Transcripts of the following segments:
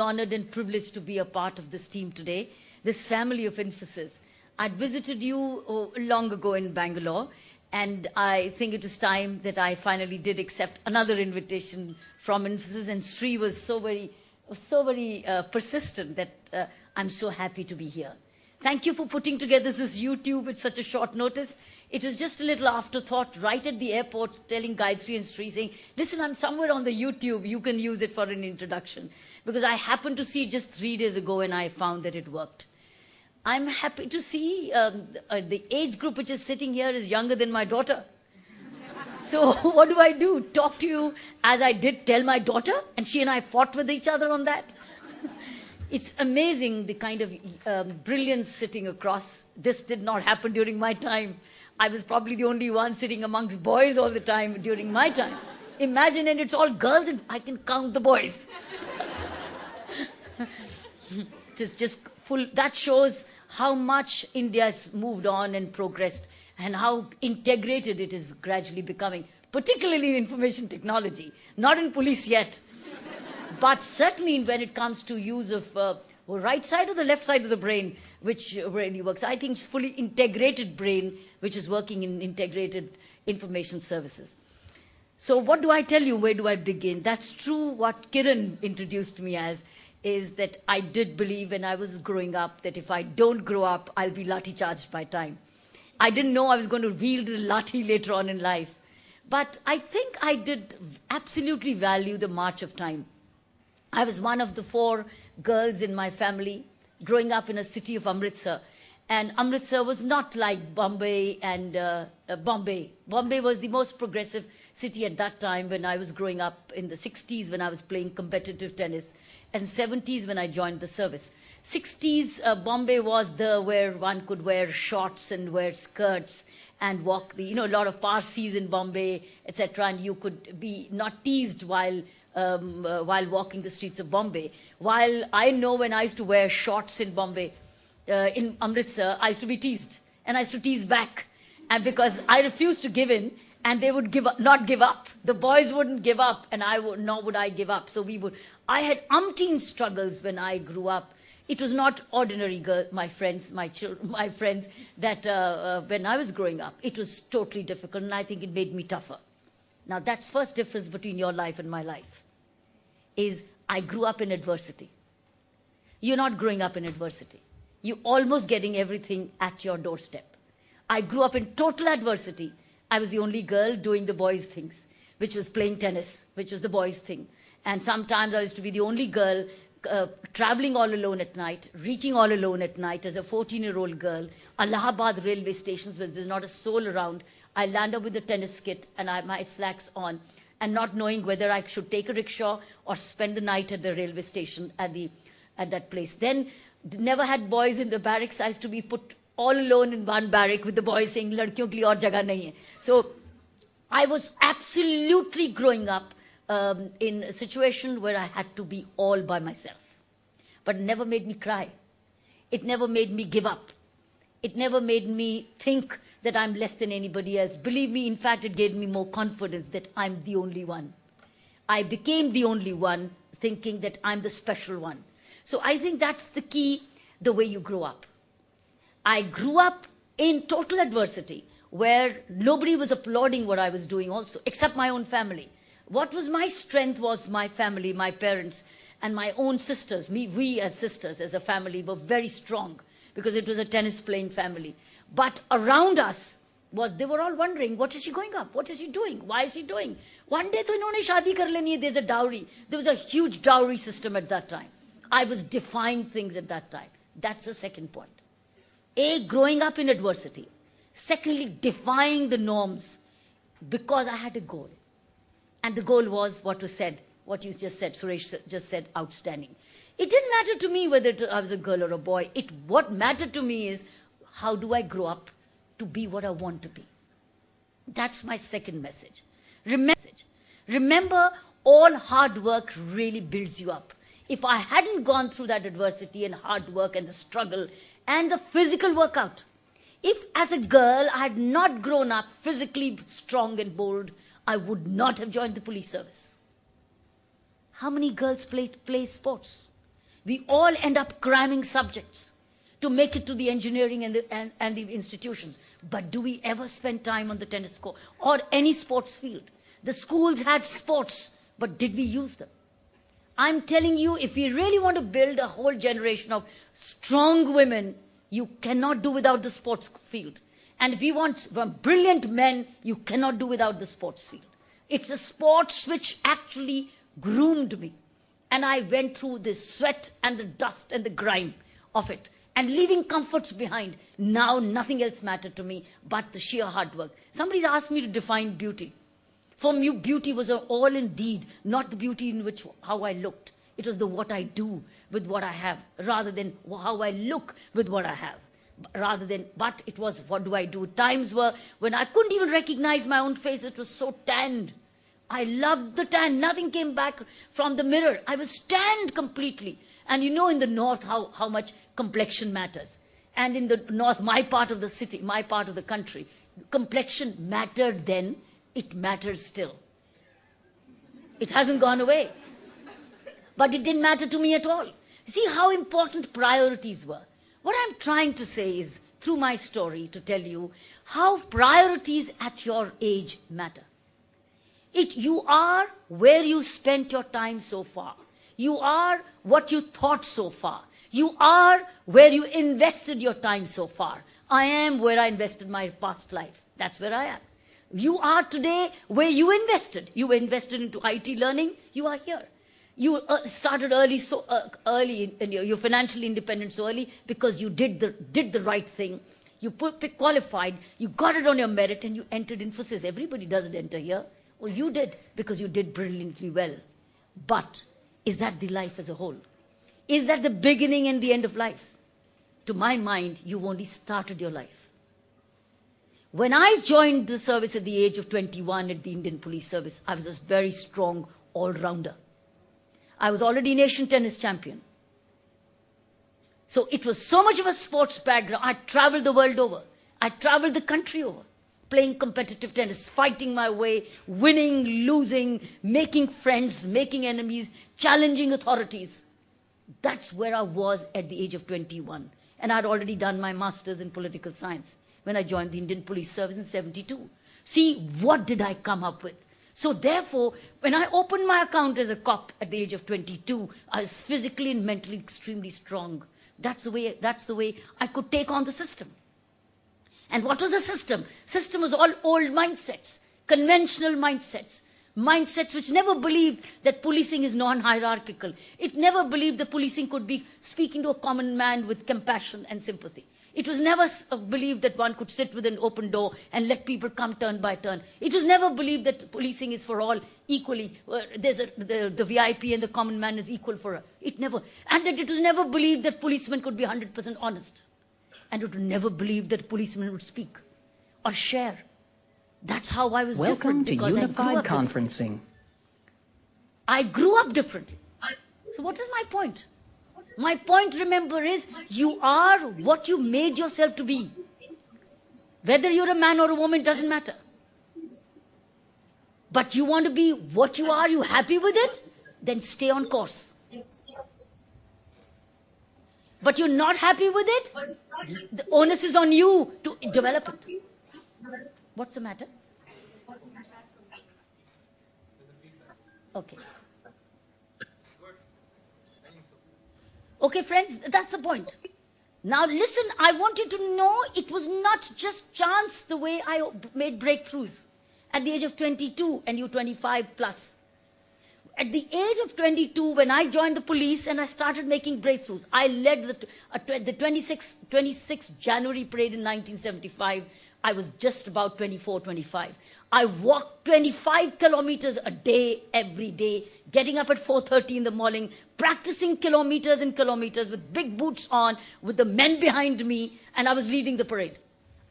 honored and privileged to be a part of this team today, this family of Infosys. I'd visited you long ago in Bangalore, and I think it was time that I finally did accept another invitation from Infosys, and Sri was so very persistent that I'm so happy to be here. Thank you for putting together this YouTube with such a short notice. It was just a little afterthought right at the airport, telling Gayatri and Sri, saying, listen, I'm somewhere on the YouTube, you can use it for an introduction. Because I happened to see it just 3 days ago and I found that it worked. I'm happy to see the age group which is sitting here is younger than my daughter. So what do? Talk to you as I did tell my daughter, and she and I fought with each other on that. It's amazing the kind of brilliance sitting across. This did not happen during my time. I was probably the only one sitting amongst boys all the time during my time. Imagine, and it's all girls, and I can count the boys. It's just full. That shows how much India has moved on and progressed, and how integrated it is gradually becoming, particularly in information technology. Not in police yet. But certainly when it comes to use of right side or the left side of the brain, which really works. I think it's fully integrated brain, which is working in integrated information services. So what do I tell you? Where do I begin? That's true. What Kiran introduced me as is that I did believe when I was growing up that if I don't grow up, I'll be lathi charged by time. I didn't know I was going to wield the lathi later on in life. But I think I did absolutely value the march of time. I was one of the 4 girls in my family growing up in a city of Amritsar. And Amritsar was not like Bombay and Bombay. Bombay was the most progressive city at that time when I was growing up in the 60s when I was playing competitive tennis, and 70s when I joined the service. 60s, Bombay was where one could wear shorts and wear skirts and walk a lot of Parsis in Bombay, etc. And you could be not teased while walking the streets of Bombay. While I know when I used to wear shorts in Bombay, in Amritsar, I used to be teased. And I used to tease back. And because I refused to give in, and they would not give up. The boys wouldn't give up, and nor would I give up. So I had umpteen struggles when I grew up. It was not ordinary my friends, that when I was growing up, it was totally difficult, and I think it made me tougher. Now, that's first difference between your life and my life, is I grew up in adversity. You're not growing up in adversity. You're almost getting everything at your doorstep. I grew up in total adversity. I was the only girl doing the boys' things, which was playing tennis, which was the boys' thing. And sometimes I used to be the only girl traveling all alone at night, reaching all alone at night as a 14-year-old girl. Allahabad railway stations where there's not a soul around. I land up with a tennis kit and my slacks on, and not knowing whether I should take a rickshaw or spend the night at the railway station at that place. Then never had boys in the barracks. I used to be put all alone in one barrack with the boys saying, "Ladkiyon ke liye aur jagah nahi hai." So I was absolutely growing up in a situation where I had to be all by myself. But it never made me cry. It never made me give up. It never made me think that I'm less than anybody else. Believe me, in fact, it gave me more confidence that I'm the only one. I became the only one, thinking that I'm the special one. So I think that's the key, the way you grow up. I grew up in total adversity, where nobody was applauding what I was doing also, except my own family. What was my strength was my family, my parents, and my own sisters. We as sisters, as a family, were very strong, because it was a tennis-playing family. But around us, they were all wondering, what is she going up? What is she doing? Why is she doing? One day, to inhone shaadi kar leni hai, there's a dowry. There was a huge dowry system at that time. I was defying things at that time. That's the second point. Growing up in adversity. Secondly, defying the norms, because I had a goal. And the goal was what was said, what you just said, Suresh just said, outstanding. It didn't matter to me whether I was a girl or a boy. What mattered to me is, how do I grow up to be what I want to be? That's my second message. Remember, all hard work really builds you up. If I hadn't gone through that adversity and hard work and the struggle and the physical workout, if as a girl I had not grown up physically strong and bold, I would not have joined the police service. How many girls play sports? We all end up cramming subjects to make it to the engineering and the institutions. But do we ever spend time on the tennis court or any sports field? The schools had sports, but did we use them? I'm telling you, if we really want to build a whole generation of strong women, you cannot do without the sports field. And if you want brilliant men, you cannot do without the sports field. It's a sports which actually groomed me. And I went through the sweat and the dust and the grime of it. And leaving comforts behind. Now nothing else mattered to me but the sheer hard work. Somebody's asked me to define beauty. For me, beauty was all in deed, not the beauty in which how I looked. It was the what I do with what I have, rather than how I look with what I have. But it was what do I do. Times were when I couldn't even recognize my own face. It was so tanned. I loved the tan. Nothing came back from the mirror. I was tanned completely. And you know in the north how much complexion matters. And in the north, my part of the city, my part of the country, complexion mattered then. It matters still. It hasn't gone away. But it didn't matter to me at all. See how important priorities were. What I'm trying to say is, through my story, to tell you how priorities at your age matter. You are where you spent your time so far. You are what you thought so far. You are where you invested your time so far. I am where I invested my past life. That's where I am. You are today where you invested. You invested into IT learning. You are here. You started early, early, and you're financially independent so early because you did the right thing. You qualified. You got it on your merit, and you entered Infosys. Everybody doesn't enter here. Well, you did because you did brilliantly well. But is that the life as a whole? Is that the beginning and the end of life? To my mind, you only started your life. When I joined the service at the age of 21 at the Indian Police Service, I was a very strong all-rounder. I was already an Asian tennis champion. So it was so much of a sports background. I traveled the world over. I traveled the country over, playing competitive tennis, fighting my way, winning, losing, making friends, making enemies, challenging authorities. That's where I was at the age of 21. And I'd already done my master's in political science when I joined the Indian Police Service in '72. See, what did I come up with? So therefore, when I opened my account as a cop at the age of 22, I was physically and mentally extremely strong. That's the way I could take on the system. And what was the system? System was all old mindsets, conventional mindsets, mindsets which never believed that policing is non-hierarchical. It never believed that policing could be speaking to a common man with compassion and sympathy. It was never believed that one could sit with an open door and let people come turn by turn. It was never believed that policing is for all equally. The VIP and the common man is equal for it never. And that it was never believed that policemen could be 100% honest. And it was never believed that policemen would speak or share. That's how I was different. Welcome to Unified Conferencing. I grew up differently. So what is my point? My point, remember, is you are what you made yourself to be. Whether you're a man or a woman, doesn't matter. But you want to be what you are, you happy with it? Then stay on course. But you're not happy with it? The onus is on you to develop it. What's the matter? Okay. Okay, friends, that's the point. Now listen, I want you to know it was not just chance the way I made breakthroughs at the age of 22 and you 25 plus. At the age of 22, when I joined the police and I started making breakthroughs, I led the 26th January parade in 1975. I was just about 24, 25. I walked 25 kilometers a day, every day, getting up at 4:30 in the morning, practicing kilometers and kilometers with big boots on, with the men behind me, and I was leading the parade.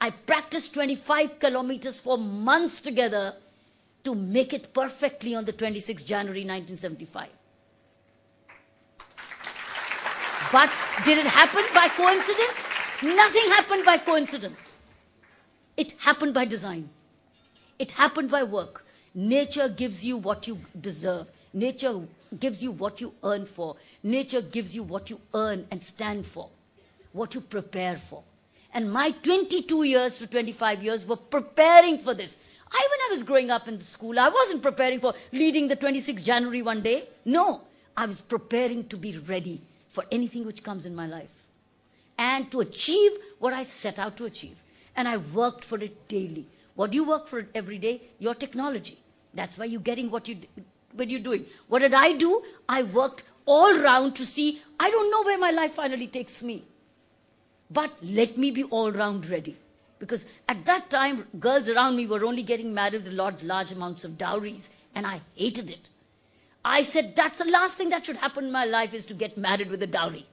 I practiced 25 kilometers for months together to make it perfectly on the 26th January 1975. But did it happen by coincidence? Nothing happened by coincidence. It happened by design. It happened by work. Nature gives you what you deserve. Nature gives you what you earn for. Nature gives you what you earn and stand for, what you prepare for. And my 22 years to 25 years were preparing for this. When I was growing up in the school, I wasn't preparing for leading the 26th January one day. No, I was preparing to be ready for anything which comes in my life and to achieve what I set out to achieve. And I worked for it daily. What do you work for it every day? Your technology. That's why you're getting what you're doing. What did I do? I worked all round to see, I don't know where my life finally takes me. But let me be all round ready. Because at that time, girls around me were only getting married with large amounts of dowries, and I hated it. I said, that's the last thing that should happen in my life, is to get married with a dowry.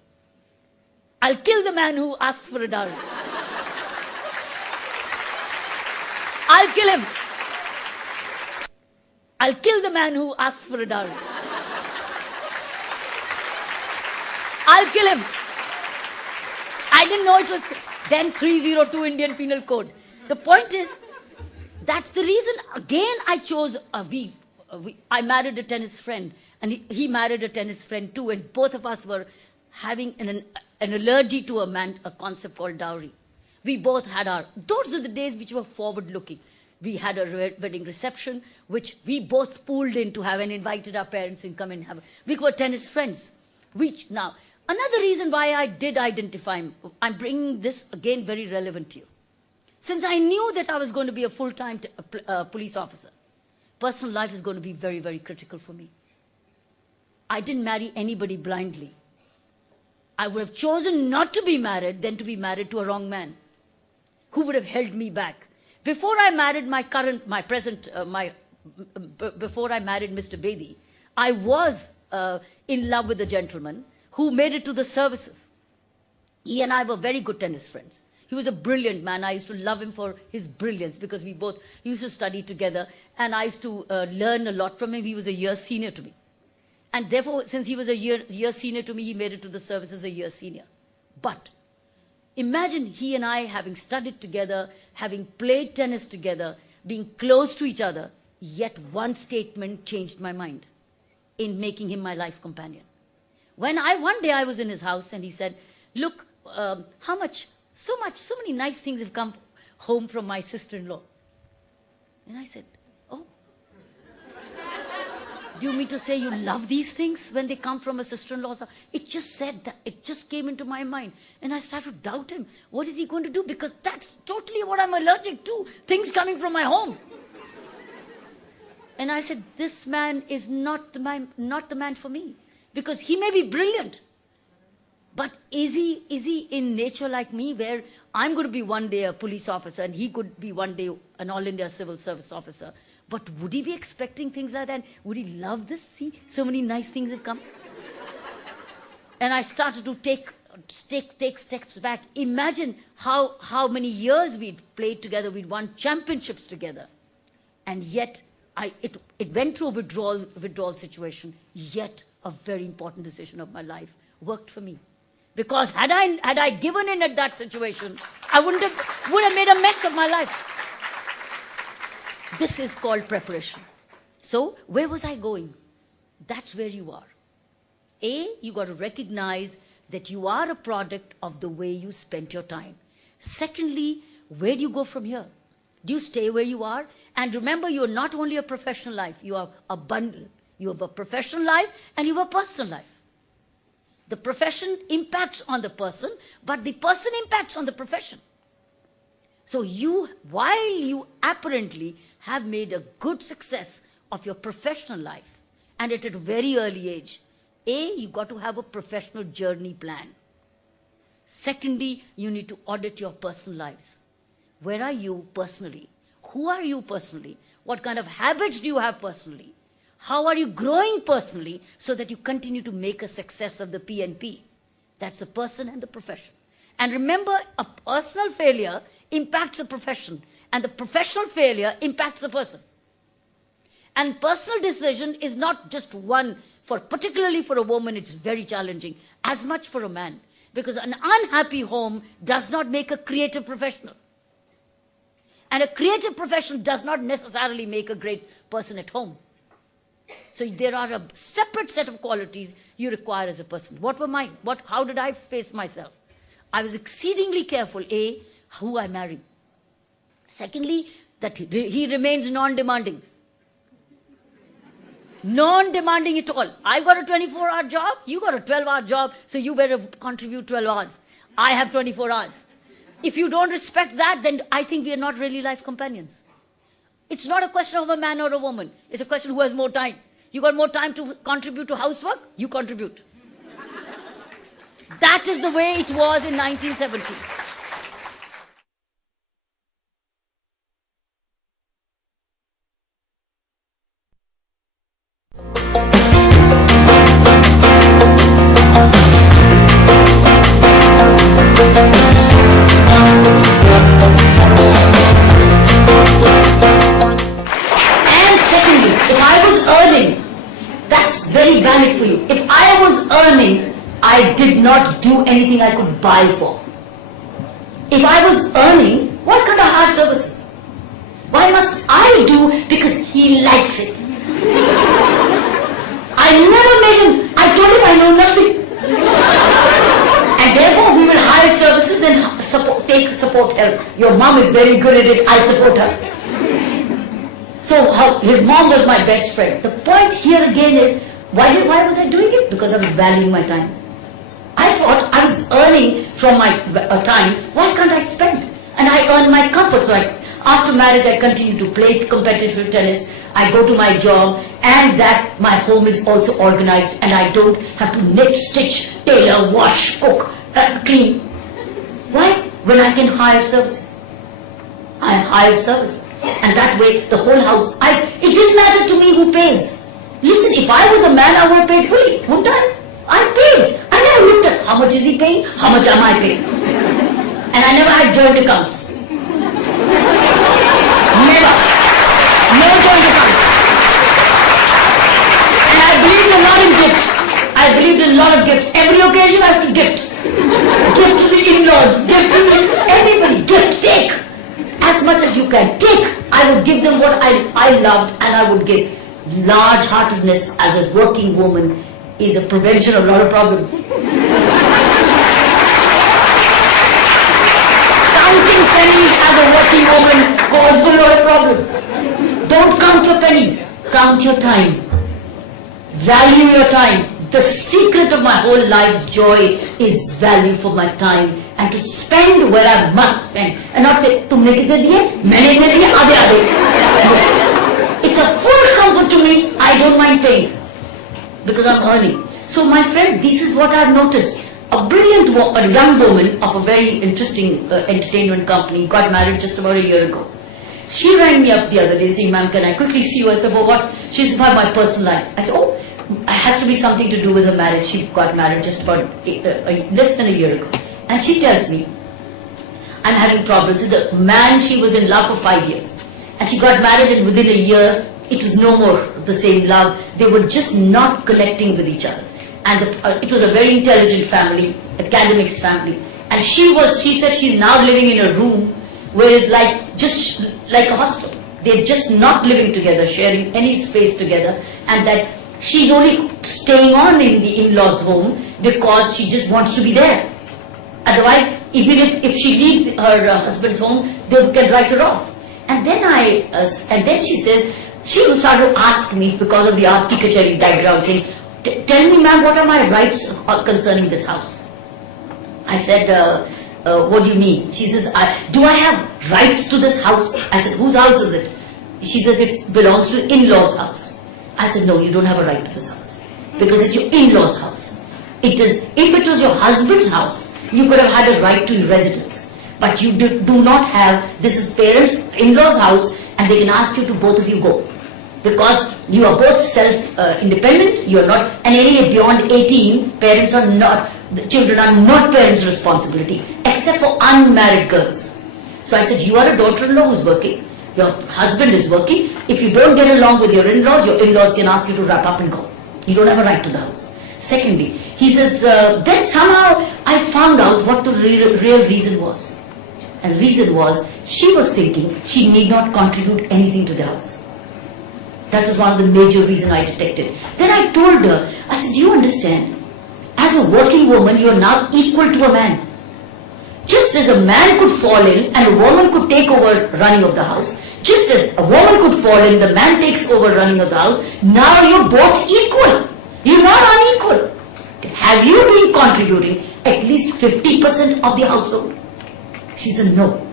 I'll kill the man who asks for a dowry. I'll kill him. I'll kill the man who asks for a dowry. I'll kill him. I didn't know it was then 302 Indian Penal Code. The point is, that's the reason, again, I chose, I married a tennis friend, and he married a tennis friend too, and both of us were having an allergy to a concept called dowry. We both had those are the days which were forward-looking. We had a wedding reception, which we both pooled in to have and invited our parents and come and have. We were tennis friends. Now, another reason why I did identify him, I'm bringing this again very relevant to you. Since I knew that I was going to be a full-time police officer, personal life is going to be very, very critical for me. I didn't marry anybody blindly. I would have chosen not to be married than to be married to a wrong man who would have held me back. Before I married before I married Mr. Bedi, I was in love with a gentleman who made it to the services. He and I were very good tennis friends. He was a brilliant man. I used to love him for his brilliance because we both used to study together, and I used to learn a lot from him. He was a year senior to me. And therefore, since he was a year senior to me, he made it to the service as a year senior. But imagine he and I having studied together, having played tennis together, being close to each other, yet one statement changed my mind in making him my life companion. One day I was in his house and he said, look, so many nice things have come home from my sister-in-law. And I said, oh, do you mean to say you love these things when they come from a sister-in-law's house? It just said that, it just came into my mind. And I started to doubt him. What is he going to do? Because that's totally what I'm allergic to, things coming from my home. And I said, this man is not the man for me. Because he may be brilliant, but is he in nature like me, where I'm going to be one day a police officer and he could be one day an All India Civil Service officer? But would he be expecting things like that? Would he love this? See, so many nice things have come. And I started to take steps back. Imagine how many years we'd played together. We'd won championships together. And yet, it went through a withdrawal situation, yet a very important decision of my life worked for me. Because had I given in at that situation, I would have made a mess of my life. This is called preparation. So, where was I going? That's where you are. You got to recognize that you are a product of the way you spent your time. Secondly, where do you go from here? Do you stay where you are? And remember, you're not only a professional life, you are a bundle. You have a professional life and you have a personal life. The profession impacts on the person, but the person impacts on the profession. So while you apparently have made a good success of your professional life, and at a very early age, you got to have a professional journey plan. Secondly, you need to audit your personal lives. Where are you personally? Who are you personally? What kind of habits do you have personally? How are you growing personally so that you continue to make a success of the P&P? That's the person and the profession. And remember, a personal failure impacts the profession, and the professional failure impacts the person. And personal decision is not just one, particularly for a woman, it's very challenging, as much for a man. Because an unhappy home does not make a creative professional. And a creative profession does not necessarily make a great person at home. So there are a separate set of qualities you require as a person. How did I face myself? I was exceedingly careful, A, who I marry. Secondly, that he remains non-demanding. Non-demanding at all. I got a 24-hour job, you got a 12-hour job, so you better contribute 12 hours. I have 24 hours. If you don't respect that, then I think we are not really life companions. It's not a question of a man or a woman. It's a question who has more time. You got more time to contribute to housework, you contribute. That is the way it was in 1970s. That's very valid for you. If I was earning, I did not do anything I could buy for. If I was earning, why can't I hire services? Why must I do? Because he likes it. I never made him. I told him I know nothing. And therefore we will hire services and support her. Your mom is very good at it, I'll support her. So his mom was my best friend. The point here again is, why was I doing it? Because I was valuing my time. I thought I was earning from my time, why can't I spend? And I earn my comfort. So after marriage I continue to play competitive tennis, I go to my job, and that my home is also organized and I don't have to knit, stitch, tailor, wash, cook, clean. Why? When I can hire services. I hired services. And that way, the whole house, it didn't matter to me who pays. Listen, if I was a man, I would have paid fully, wouldn't I? I paid. I never looked at how much is he paying, how much am I paying. And I never had joint accounts. Never. No joint accounts. And I believed a lot in gifts. I believed in a lot of gifts. Every occasion I have to gift. Gift to the in-laws, gift to everybody, gift, take. As much as you can take, I would give them what I loved, and I would give. Large-heartedness as a working woman is a prevention of a lot of problems. Counting pennies as a working woman causes a lot of problems. Don't count your pennies, count your time. Value your time. The secret of my whole life's joy is value for my time. And to spend where I must spend, and not say, "Tumne kitne diye? Maine itne diye, aadhe." It's a full comfort to me. I don't mind paying because I'm earning. So my friends, this is what I've noticed. A brilliant a young woman of a very interesting entertainment company got married just about a year ago. She rang me up the other day saying, "Ma'am, can I quickly see you?" I said, "Well, what?" She said, "My personal life." I said, "Oh, it has to be something to do with her marriage." She got married just about less than a year ago. And she tells me, "I'm having problems with the man she was in love for 5 years. And she got married, and within a year, it was no more the same love. They were just not connecting with each other. And it was a very intelligent family, academics family. And she said she's now living in a room where it's just like a hostel. They're just not living together, sharing any space together. And that she's only staying on in the in-laws' home because she just wants to be there. Otherwise, even if she leaves her husband's home, they can write her off." And then she says, she will start to ask me because of the Aapki Kachari background, saying, "Tell me, ma'am, what are my rights concerning this house?" I said, "What do you mean?" She says, "Do I have rights to this house?" I said, "Whose house is it?" She says, "It belongs to in-laws' house." I said, "No, you don't have a right to this house because it's your in-laws' house. If it was your husband's house, you could have had a right to residence. But you do not have, this is parents' in-laws' house, and they can ask you to both of you go. Because you are both self-independent, you are not, and anyway beyond 18, the children are not parents' responsibility, except for unmarried girls." So I said, "You are a daughter-in-law who's working. Your husband is working. If you don't get along with your in-laws can ask you to wrap up and go. You don't have a right to the house." Secondly, he says, then somehow I found out what the real reason was. And the reason was, she was thinking she need not contribute anything to the house. That was one of the major reasons I detected. Then I told her, I said, do you understand? As a working woman, you are now equal to a man. Just as a man could fall in and a woman could take over running of the house, just as a woman could fall in, the man takes over running of the house, now you're both equal. You're not unequal. Have you been contributing at least 50% of the household? She said, no.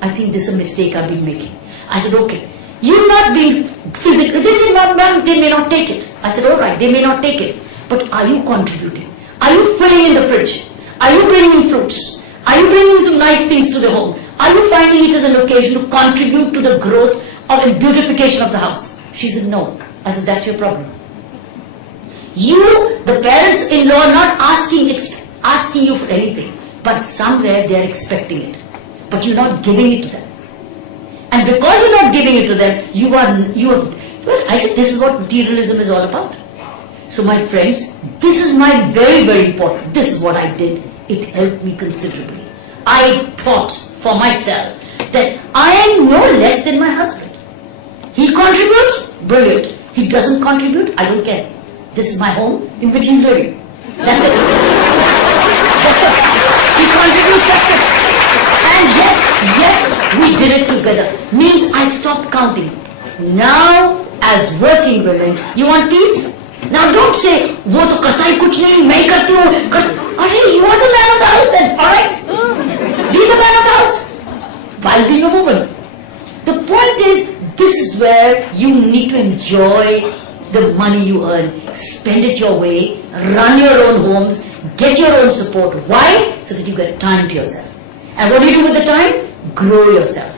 I think this is a mistake I've been making. I said, okay. You're not being physical. They said, no, ma'am, they may not take it. I said, all right, they may not take it. But are you contributing? Are you filling in the fridge? Are you bringing in fruits? Are you bringing some nice things to the home? Are you finding it as an occasion to contribute to the growth or the beautification of the house? She said, no. I said, that's your problem. You, the parents-in-law, are not asking you for anything, but somewhere they are expecting it. But you're not giving it to them. And because you're not giving it to them, well, I said, this is what materialism is all about. So my friends, this is my very, very important. This is what I did. It helped me considerably. I thought for myself that I am no less than my husband. He contributes, brilliant. He doesn't contribute, I don't care. This is my home in which he's living. That's it. That's it. He contributes, that's it. And yet we did it together. Means I stopped counting. Now, as working women, you want peace? Now don't say, वो तो करता ही कुछ नहीं, मैं ही करती हूँ. Arey, you are the man of the house then, alright? Be the man of the house while being a woman. The point is, this is where you need to enjoy the money you earn. Spend it your way, run your own homes, get your own support. Why? So that you get time to yourself. And what do you do with the time? Grow yourself.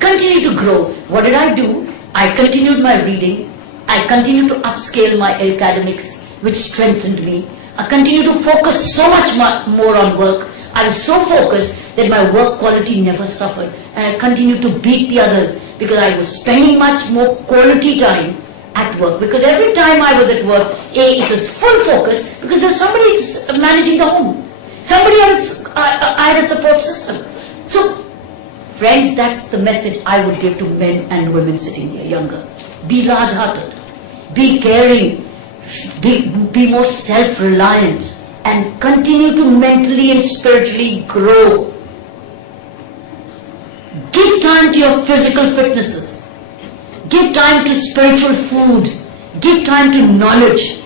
Continue to grow. What did I do? I continued my reading. I continued to upscale my academics, which strengthened me. I continued to focus so much more on work. I was so focused that my work quality never suffered. And I continued to beat the others because I was spending much more quality time at work. Because every time I was at work, it was full focus because there's somebody managing the home. Somebody else, I had a support system. So, friends, that's the message I would give to men and women sitting here, younger. Be large-hearted. Be caring. Be more self-reliant. And continue to mentally and spiritually grow. Give time to your physical fitnesses. Give time to spiritual food. Give time to knowledge.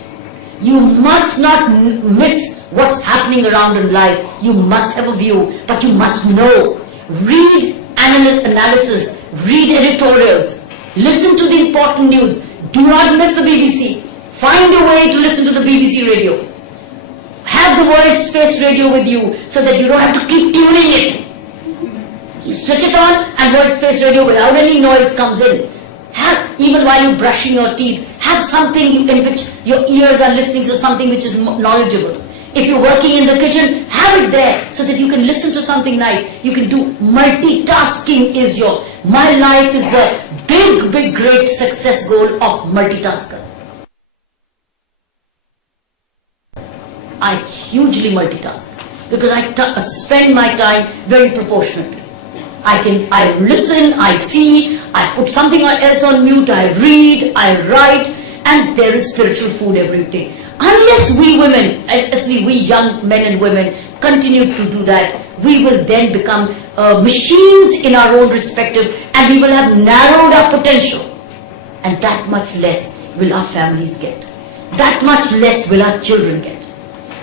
You must not miss what's happening around in life. You must have a view, but you must know. Read analysis. Read editorials. Listen to the important news. Do not miss the BBC. Find a way to listen to the BBC radio. Have the World Space Radio with you so that you don't have to keep tuning in. You switch it on and World Space Radio without any noise comes in. Even while you're brushing your teeth, have something in which your ears are listening to something which is knowledgeable. If you're working in the kitchen, have it there so that you can listen to something nice. You can do multitasking is my life is a big, great success goal of multitasker. I hugely multitask because I spend my time very proportionately. I listen, I see, I put something else on mute, I read, I write, and there is spiritual food every day. Unless we women, especially we young men and women, continue to do that, we will then become machines in our own respective, and we will have narrowed our potential. And that much less will our families get. That much less will our children get.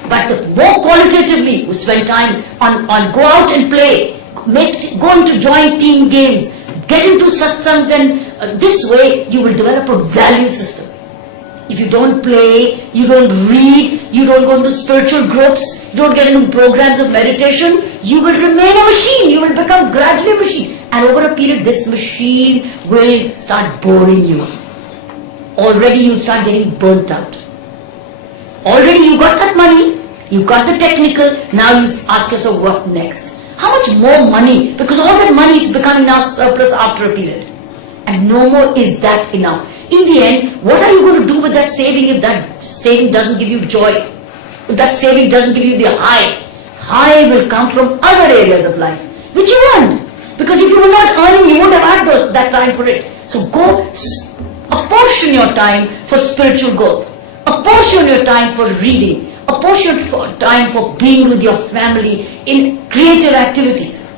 But the more qualitatively we spend time on go out and play, go into joint team games, get into satsangs, and this way you will develop a value system. If you don't play, you don't read, you don't go into spiritual groups, you don't get into programs of meditation, you will remain a machine. You will become gradually a machine. And over a period, this machine will start boring you. Already you start getting burnt out. Already you got that money, you got the technical, now you ask yourself what next. How much more money? Because all that money is becoming now surplus after a period. And no more is that enough. In the end, what are you going to do with that saving if that saving doesn't give you joy? If that saving doesn't give you the high? High will come from other areas of life, which you want. Because if you were not earning, you wouldn't have had that time for it. So go Apportion your time for spiritual goals. Apportion your time for reading. Apportion time for being with your family in creative activities.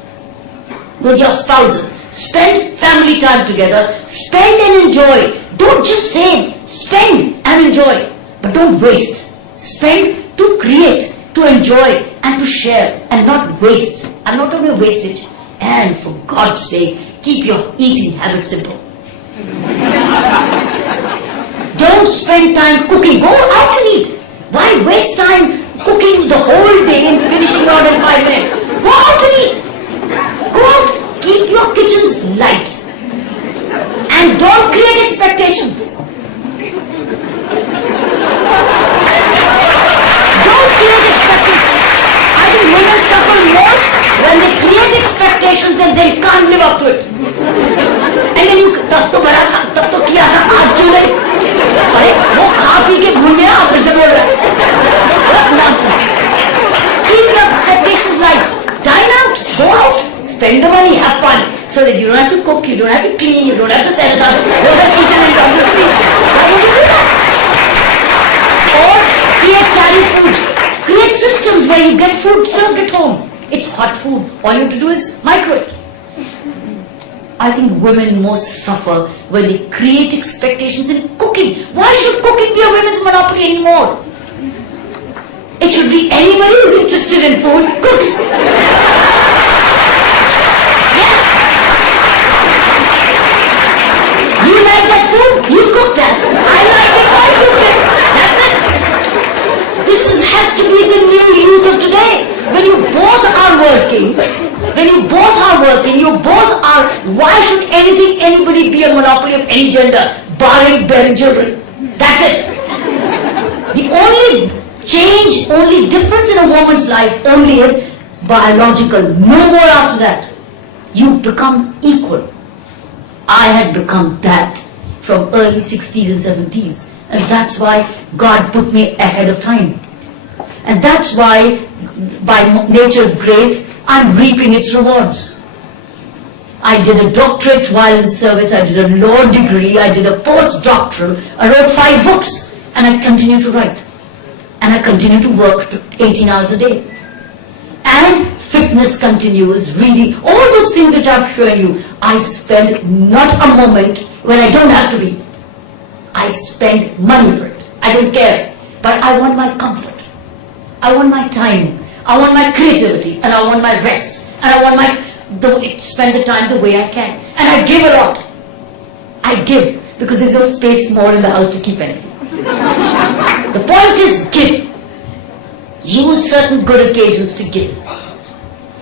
With your spouses. Spend family time together. Spend and enjoy. Don't just save. Spend and enjoy. But don't waste. Spend to create, to enjoy and to share and not waste. I'm not talking about wastage. And for God's sake, keep your eating habit simple. Don't spend time cooking. Go out and eat. Why waste time cooking the whole day and finishing out in 5 minutes? Go out and eat. Go out. Keep your kitchens light. And don't create expectations. Don't create expectations. I think women suffer most when they create expectations and they can't live up to it. And then you, तब तो बड़ा था, तब तो किया था, आज क्यों नहीं? अरे वो खा पी के भूल गया, फिर से बोल रहा है. What nonsense. Keep your expectations light. Dine out, go out, spend the money, have fun. So that you don't have to cook, you don't have to clean, you don't have to set it up, you don't have kitchen and come to sleep. Why would you do that? Or create carry food. Create systems where you get food served at home. It's hot food. All you have to do is microwave. I think women most suffer when they create expectations in cooking. Why should cooking be a women's monopoly anymore? It should be anybody who's interested in food cooks. Yeah. You like that food? You cook that. I like it. I cook this. That's it. Has to be the new youth of today. When you both are working, why should anybody be a monopoly of any gender, barring bearing children? That's it. The only change, only difference in a woman's life only is biological. No more after that. You've become equal. I had become that from early 60s and 70s. And that's why God put me ahead of time. And that's why, by nature's grace, I'm reaping its rewards. I did a doctorate while in service, I did a law degree, I did a postdoctoral, I wrote 5 books, and I continue to write. And I continue to work 18 hours a day. And fitness continues, reading, all those things which I've shown you, I spend not a moment when I don't have to be. I spend money for it. I don't care. But I want my comfort. I want my time, I want my creativity, and I want my rest, and I want spend the time the way I can. And I give a lot. I give, because there's no space more in the house to keep anything. The point is give. Use certain good occasions to give.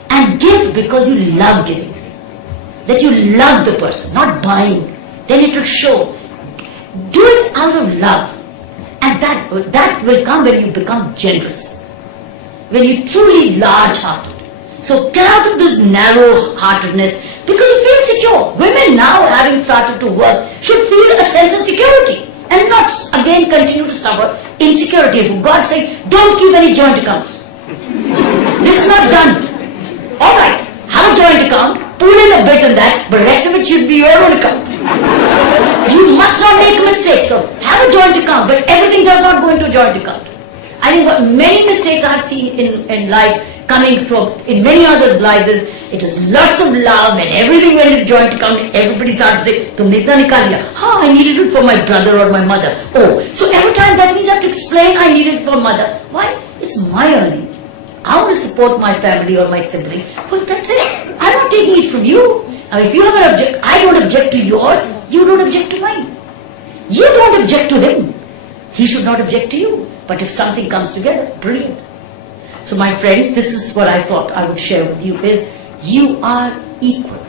And give because you love giving. That you love the person, not buying. Then it will show. Do it out of love. And that will come when you become generous. When you're truly large-hearted. So get out of this narrow-heartedness because you feel secure. Women now, having started to work, should feel a sense of security and not again continue to suffer insecurity. For God's sake, don't keep any joint accounts. This is not done. Alright, have a joint account, pull in a bit on that, but the rest of it should be your own account. You must not make a mistake. So have a joint account, but everything does not go into a joint account. I think what many mistakes I've seen in life coming from in many others' lives is it is lots of love and everything went into joint account and everybody started to say, "Tumne itna nikal diya." "Ha, I needed it for my brother or my mother." Oh, so every time that means I have to explain I needed it for mother. Why? It's my earning. I want to support my family or my sibling. Well, that's it. I'm not taking it from you. Now, if you have an object, I don't object to yours, you don't object to mine. You don't object to him. He should not object to you. But if something comes together, brilliant. So my friends, this is what I thought I would share with you is, you are equal.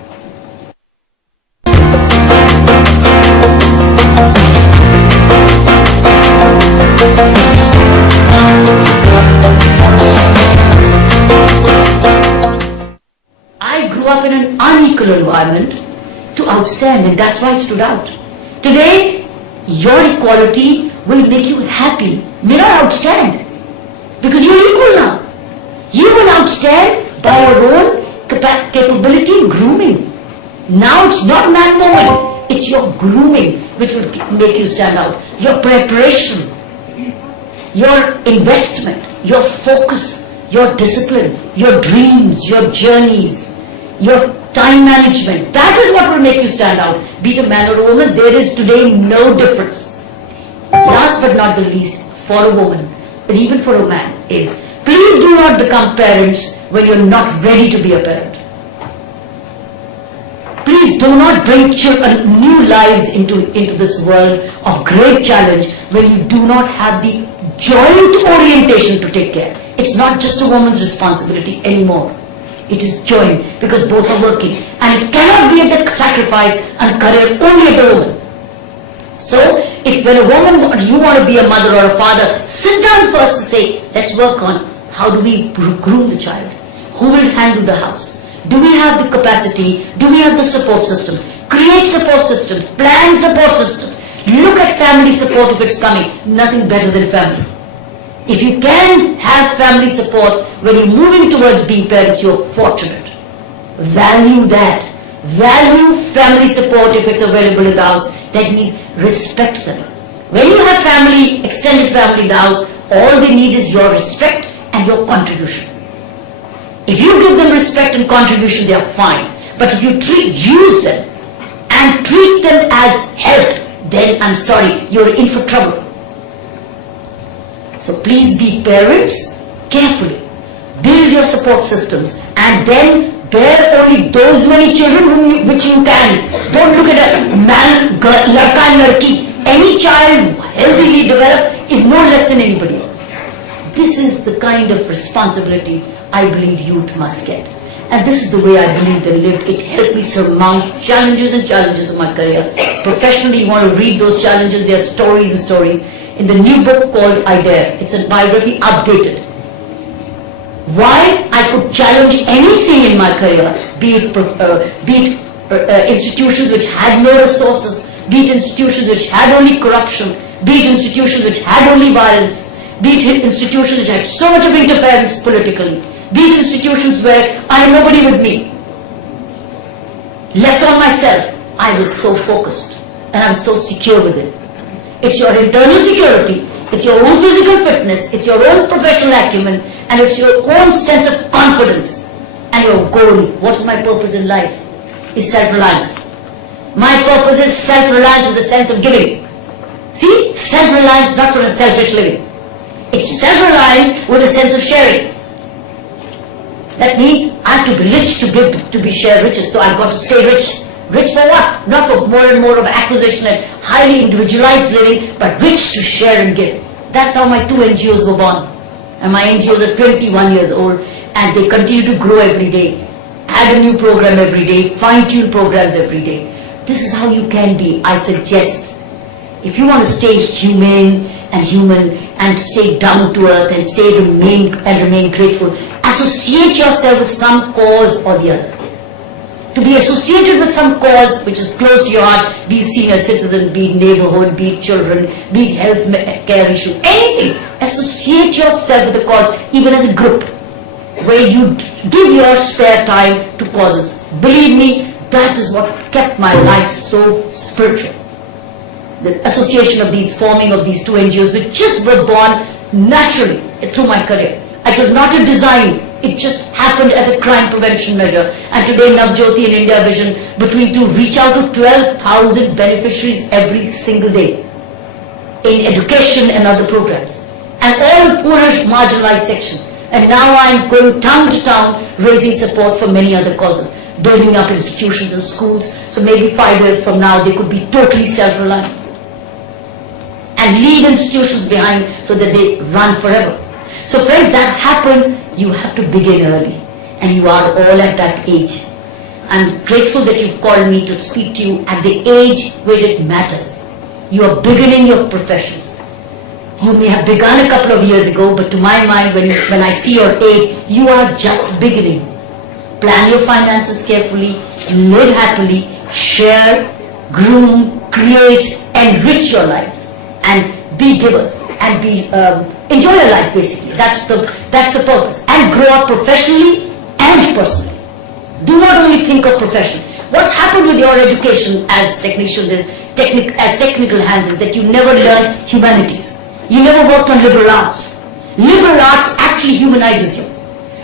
I grew up in an unequal environment to outstand, and that's why I stood out. Today, your equality will make you happy, may not outstand, because you're equal now. You will outstand by your own capability in grooming. Now it's not man-woman. It's your grooming which will make you stand out. Your preparation, your investment, your focus, your discipline, your dreams, your journeys, your time management. That is what will make you stand out. Be it a man or a woman, there is today no difference. Last but not the least, for a woman, and even for a man, is please do not become parents when you're not ready to be a parent. Please do not bring children, new lives into this world of great challenge when you do not have the joint orientation to take care. It's not just a woman's responsibility anymore. It is joint, because both are working. And it cannot be at the sacrifice and career only of the woman. So, if when a woman, you want to be a mother or a father, sit down first and say, let's work on how do we groom the child? Who will handle the house? Do we have the capacity? Do we have the support systems? Create support systems, plan support systems. Look at family support if it's coming. Nothing better than family. If you can have family support when you're moving towards being parents, you're fortunate. Value that. Value family support if it's available in the house. That means respect them. When you have family, extended family in the house, all they need is your respect and your contribution. If you give them respect and contribution, they are fine. But if you use them and treat them as help, then I'm sorry, you're in for trouble. So please be parents carefully. Build your support systems and then bear only those many children which you can. Don't look at a man, girl, ladka and ladki. Any child healthily developed is no less than anybody else. This is the kind of responsibility I believe youth must get. And this is the way I believe they lived. It helped me surmount challenges and challenges of my career. Professionally, you want to read those challenges, there are stories and stories. In the new book called I Dare, it's a biography updated. Why I could challenge anything in my career, be it institutions which had no resources, be it institutions which had only corruption, be it institutions which had only violence, be it institutions which had so much of interference politically, be it institutions where I had nobody with me. Left on myself, I was so focused and I was so secure with it. It's your internal security, it's your own physical fitness, it's your own professional acumen, and it's your own sense of confidence. And your goal, what's my purpose in life, is self-reliance. My purpose is self-reliance with a sense of giving. See, self-reliance not for a selfish living. It's self-reliance with a sense of sharing. That means I have to be rich to give, to be share riches, so I've got to stay rich. Rich for what? Not for more and more of acquisition and highly individualized living, but rich to share and give. That's how my 2 NGOs were born. And my NGOs are 21 years old and they continue to grow every day. Add a new program every day, fine-tune programs every day. This is how you can be, I suggest. If you want to stay humane and human and stay down to earth and remain grateful, associate yourself with some cause or the other. To be associated with some cause which is close to your heart, be it senior citizen, be it neighborhood, be it children, be it health care issue, anything. Associate yourself with the cause, even as a group, where you give your spare time to causes. Believe me, that is what kept my life so spiritual. The association of these, forming of these 2 NGOs, which just were born naturally through my career. It was not a design. It just happened as a crime prevention measure. And today Navjyoti and India Vision, between two, reach out to 12,000 beneficiaries every single day in education and other programs. And all poorer marginalized sections. And now I'm going town to town raising support for many other causes. Building up institutions and schools. So maybe 5 years from now they could be totally self-reliant. And leave institutions behind so that they run forever. So friends, that happens, you have to begin early. And you are all at that age. I'm grateful that you've called me to speak to you at the age where it matters. You are beginning your professions. You may have begun a couple of years ago, but to my mind, when I see your age, you are just beginning. Plan your finances carefully, live happily, share, groom, create, enrich your lives, and be givers, and enjoy your life basically. That's the purpose. And grow up professionally and personally. Do not only think of profession. What's happened with your education as technicians is, as technical hands, is that you never learned humanities. You never worked on liberal arts. Liberal arts actually humanizes you.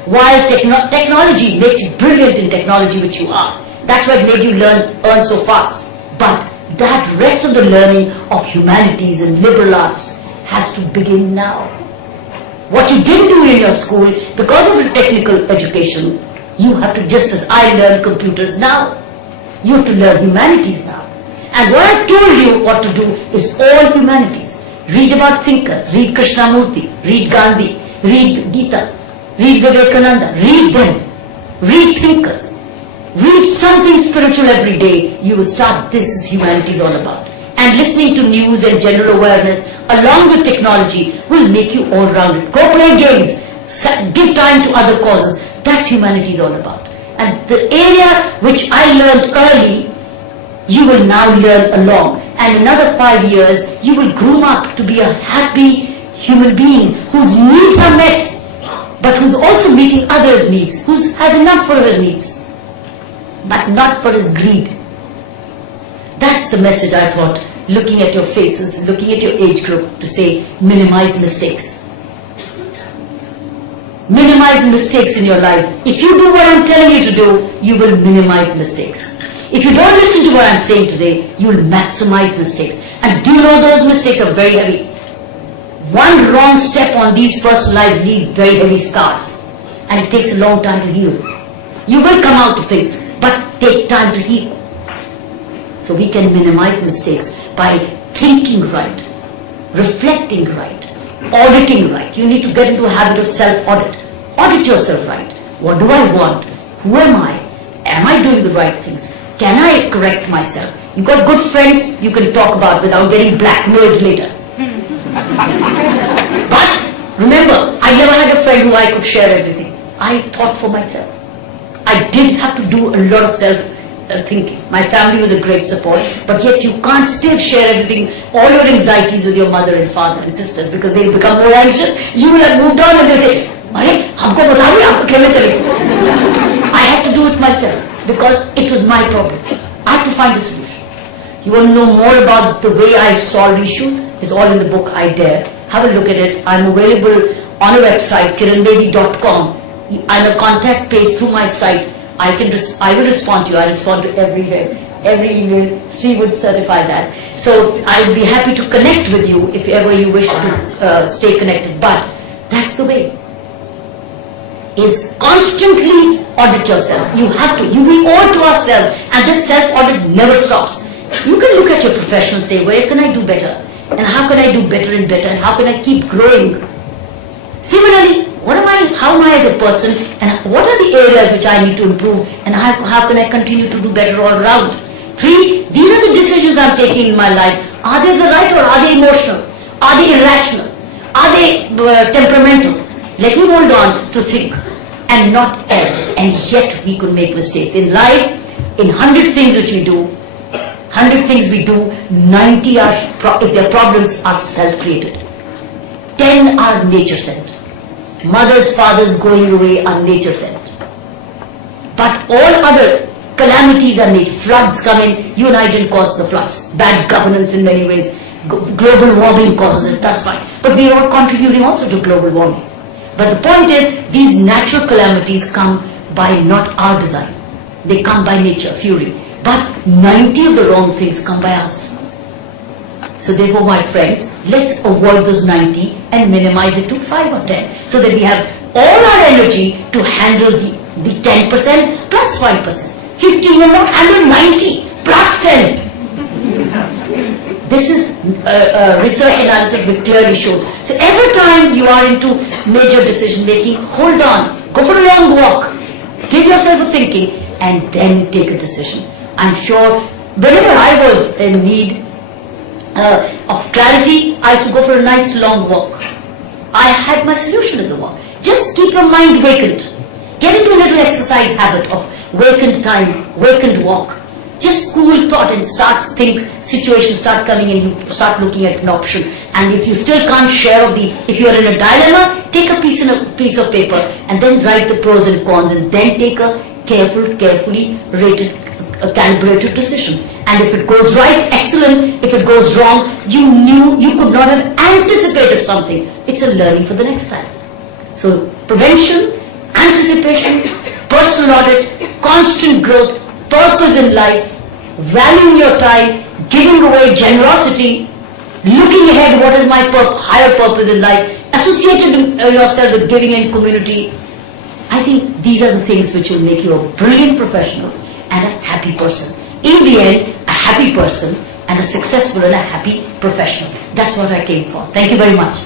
While technology makes you brilliant in technology, which you are. That's why it made you earn so fast. But that rest of the learning of humanities and liberal arts has to begin now. What you didn't do in your school, because of the technical education, you have to, just as I learn computers now, you have to learn humanities now. And what I told you what to do is all humanities. Read about thinkers, read Krishnamurti, read Gandhi, read Gita, read Vivekananda, read them, read thinkers. Read something spiritual every day. You will start, this is humanities all about. And listening to news and general awareness along with technology will make you all rounded. Go play games, give time to other causes. That's humanities all about. And the area which I learned early, you will now learn along. And another 5 years, you will groom up to be a happy human being whose needs are met, but who's also meeting others' needs, who has enough for his needs, but not for his greed. That's the message I thought, looking at your faces, looking at your age group, to say, minimize mistakes. Minimize mistakes in your life. If you do what I'm telling you to do, you will minimize mistakes. If you don't listen to what I'm saying today, you will maximize mistakes. And do you know those mistakes are very heavy? One wrong step on these personal lives leave very heavy scars. And it takes a long time to heal. You will come out of things, but take time to heal. So we can minimize mistakes by thinking right, reflecting right, auditing right. You need to get into a habit of self-audit. Audit yourself right. What do I want? Who am I? Am I doing the right things? Can I correct myself? You got good friends you can talk about without getting blackmailed later. But remember, I never had a friend who I could share everything. I thought for myself. I did have to do a lot of self-thinking. My family was a great support, but yet you can't still share everything, all your anxieties with your mother and father and sisters, because they'll become more anxious. You will have moved on and they'll say, "Arey, humko bataiye, aap to khele chale." I had to do it myself because it was my problem. I had to find a solution. You want to know more about the way I've solved issues? It's all in the book, I Dare. Have a look at it. I'm available on a website, kiranbedi.com. I'm a contact page through my site. I will respond to you. I respond to every email. Sri would certify that. So I'll be happy to connect with you if ever you wish to stay connected. But that's the way. Is constantly audit yourself. You have to. We owe it to ourselves, and this self-audit never stops. You can look at your profession and say, where can I do better? And how can I do better and better? And how can I keep growing? Similarly, how am I as a person, and what are the areas which I need to improve, and how can I continue to do better all around? 3, these are the decisions I'm taking in my life. Are they the right, or are they emotional? Are they irrational? Are they temperamental? Let me hold on to think and not err, and yet we could make mistakes. In life, in 100 things which we do, 90 are, if their problems, are self-created. 10 are nature-sent. Mothers, fathers going away are nature-sent. But all other calamities are nature. Floods come in, you and I didn't cause the floods. Bad governance in many ways. Global warming causes it, that's fine. But we are all contributing also to global warming. But the point is, these natural calamities come by not our design. They come by nature, fury. But 90 of the wrong things come by us. So therefore, my friends, let's avoid those 90 and minimize it to 5 or 10. So that we have all our energy to handle the 10% plus 5%. 15 will not handle 90 plus 10. This is research analysis which clearly shows. So every time you are into major decision making, hold on, go for a long walk, give yourself a thinking, and then take a decision. I'm sure whenever I was in need of clarity, I used to go for a nice long walk. I had my solution in the walk. Just keep your mind vacant. Get into a little exercise habit of vacant time, vacant walk. Just cool thought and situations start coming in, you start looking at an option. And if you still can't share if you are in a dilemma, take a piece of paper and then write the pros and cons, and then take a carefully rated a calibrated decision. And if it goes right, excellent. If it goes wrong, you knew, you could not have anticipated something. It's a learning for the next time. So prevention, anticipation, personal audit, constant growth, purpose in life, valuing your time, giving away generosity, looking ahead, what is my higher purpose in life, associated yourself with giving and community. I think these are the things which will make you a brilliant professional and a happy person. In the end, a happy person and a successful and a happy professional. That's what I came for. Thank you very much.